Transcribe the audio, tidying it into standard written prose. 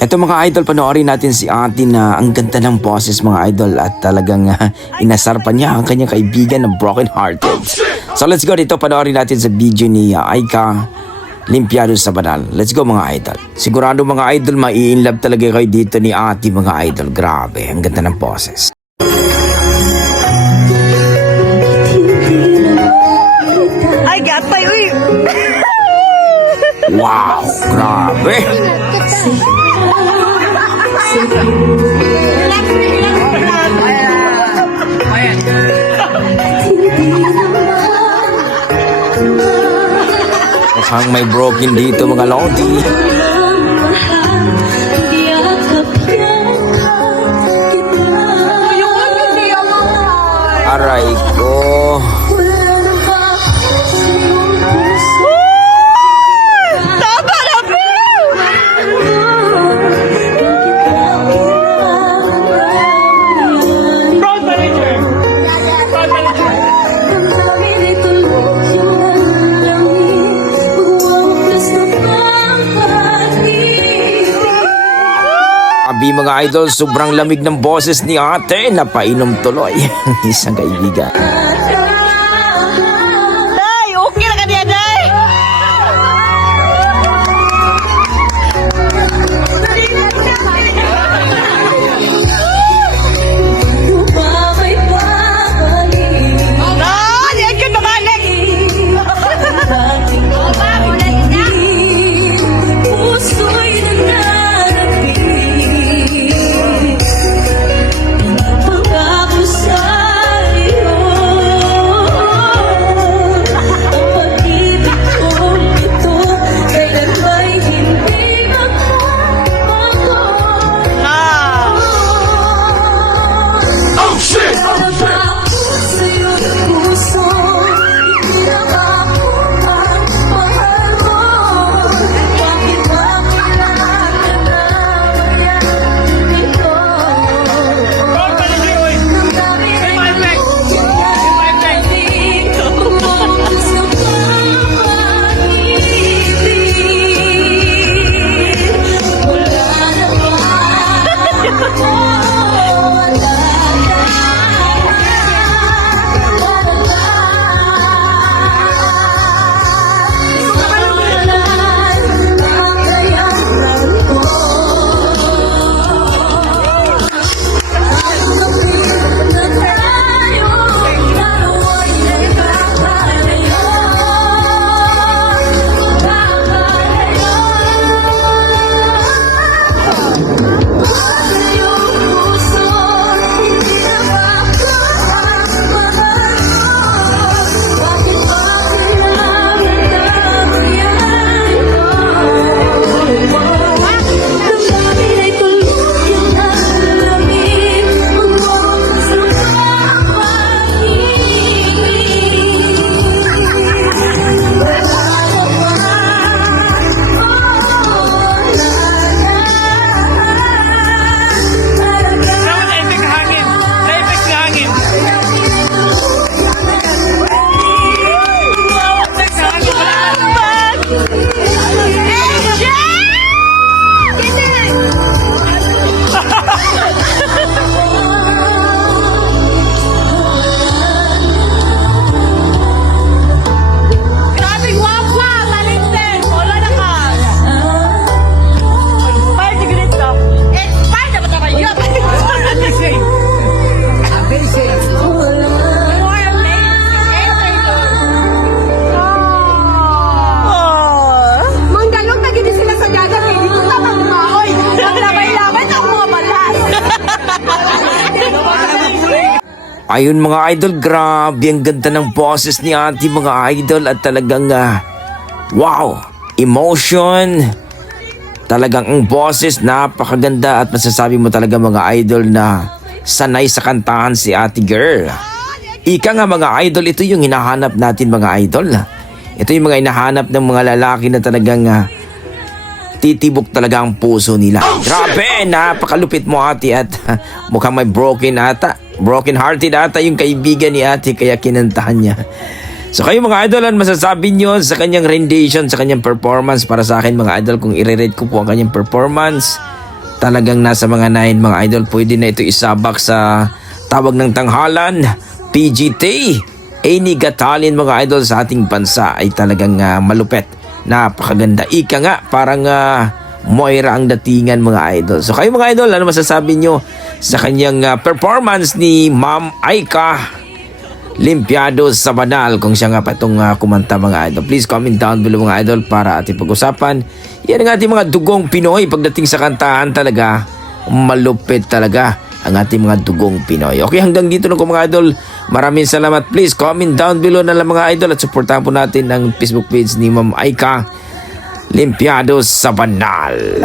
Eto mga idol, panoorin natin si ate na ang ganda ng boses mga idol at talagang inasar pa niya ang kanyang kaibigan na broken hearted. So let's go dito, panoorin natin sa video ni Aika Limpiado sa Banal. Let's go mga idol. Sigurado mga idol, mai-inlove talaga kayo dito ni ate mga idol. Grabe, ang ganda ng boses. Ay, gatay, uy! Wow, grabe! Mukhang may broken dito mga lodi. Aray ko. Tama na, Road manager! Road manager! Abi mga idol, sobrang lamig ng boses ni ate, napainom tuloy ang isang kaibigan. Day, okay na ka niya, Day! Ah, yan ka nabalik! Road manager, uy! May my back! Naipik na hangin! Naipik na hangin! Naipik na hangin pala! Grabe guwapa! Talented! Wala na ka! Party grade to. Expired na ba tayo? Amazing! Amazing! Manggalong na gini sila sa dagat kay dito na pagmaoy. Labay-labay na mga balas. Ayun mga idol, grabe ang ganda ng boses ni ate mga idol at talagang wow, emotion. Talagang ang boses napakaganda at masasabi mo talaga mga idol na sanay sa kantahan si ate girl. Ika nga mga idol, ito yung hinahanap natin mga idol. Ito yung mga hinahanap ng mga lalaki na talagang titibok talaga ang puso nila. Grabe, napakalupit mo ate at mukhang may broken hearted ata yung kaibigan ni ate kaya kinantahan niya. So kayo mga idol, ano masasabi nyo sa kanyang rendition, sa kanyang performance? Para sa akin mga idol, kung i-rate ko po ang kanyang performance, Talagang nasa mga 9 mga idol. Pwede na ito isabak sa tawag ng tanghalan, PGT. Any gatalin mga idol sa ating bansa ay talagang malupet. Napakaganda. Ika nga, parang Moira ang datingan mga idol. So kayo mga idol, ano masasabi nyo sa kanyang performance ni Ma'am Aika Limpiado sa Banal, kung siya nga pa itong kumanta mga idol? Please comment down below mga idol para ating pag-usapan. Yan ang ating mga dugong Pinoy pagdating sa kantahan, talaga malupit talaga ang ating mga dugong Pinoy. Okay, hanggang dito na ko mga idol. Maraming salamat. Please comment down below na lang mga idol at supportahan po natin ang Facebook page ni Ma'am Aika Limpiado sa Banal.